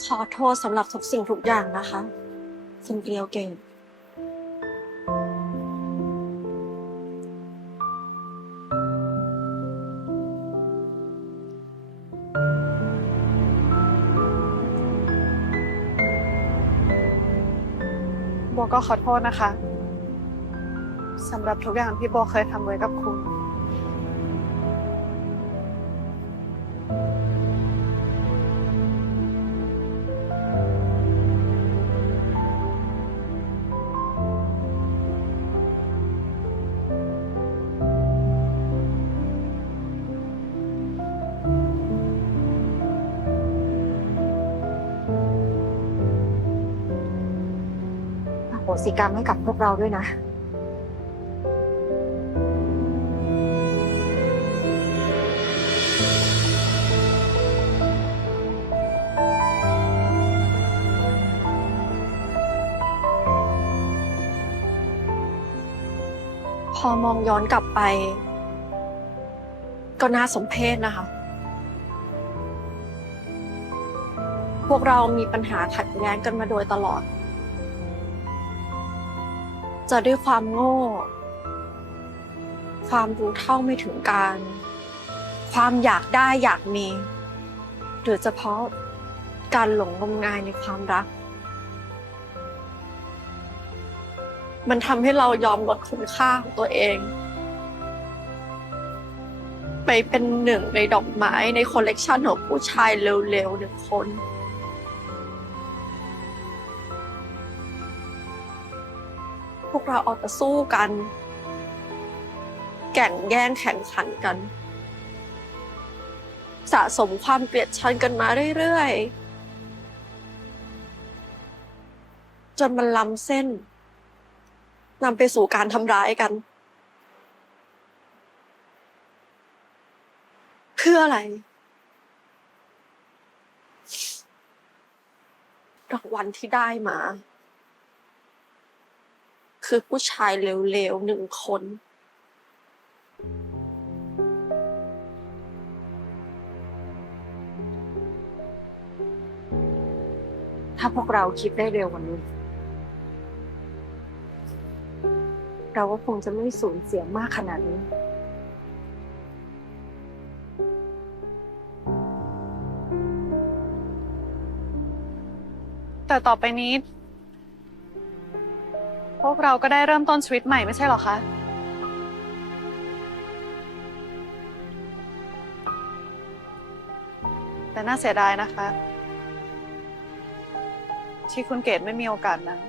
ขอโทษสำหรับทุกสิ่งทุกอย่างนะคะคุณเกลียวเก่ง โบก็ขอโทษนะคะสำหรับทุกอย่างที่โบเคยทำไว้กับคุณ โหสิกรรมให้กับพวกเราด้วยนะ พอมองย้อนกลับไป ก็น่าสมเพชนะคะ พวกเรามีปัญหาขัดแย้งกันมาโดยตลอด จะด้วยความโง่ ความรู้เท่าไม่ถึงการ ความอยากได้อยากมี หรือเฉพาะการหลงงมงายในความรัก มันทำให้เรายอมลดคุณค่าของตัวเอง ไปเป็นหนึ่งในดอกไม้ในคอลเลกชันของผู้ชายเร็วๆหนึ่งคน พวกเราออกมาสู้กัน แข่งแย่งแข่งขันกัน สะสมความเกลียดชังกันมาเรื่อยๆ จนมันล้ำเส้นนำไปสู่การทำร้ายกัน เพื่ออะไรรางวัลที่ได้มา คือผู้ชายเร็วๆหนึ่งคน ถ้าพวกเราคิดได้เร็วกว่านี้ เราก็คงจะไม่สูญเสียมากขนาดนี้แต่ต่อไปนี้ พวกเราก็ได้เริ่มต้นชีวิตใหม่ไม่ใช่หรอคะ แต่น่าเสียดายนะคะ ที่คุณเกดไม่มีโอกาสนั้น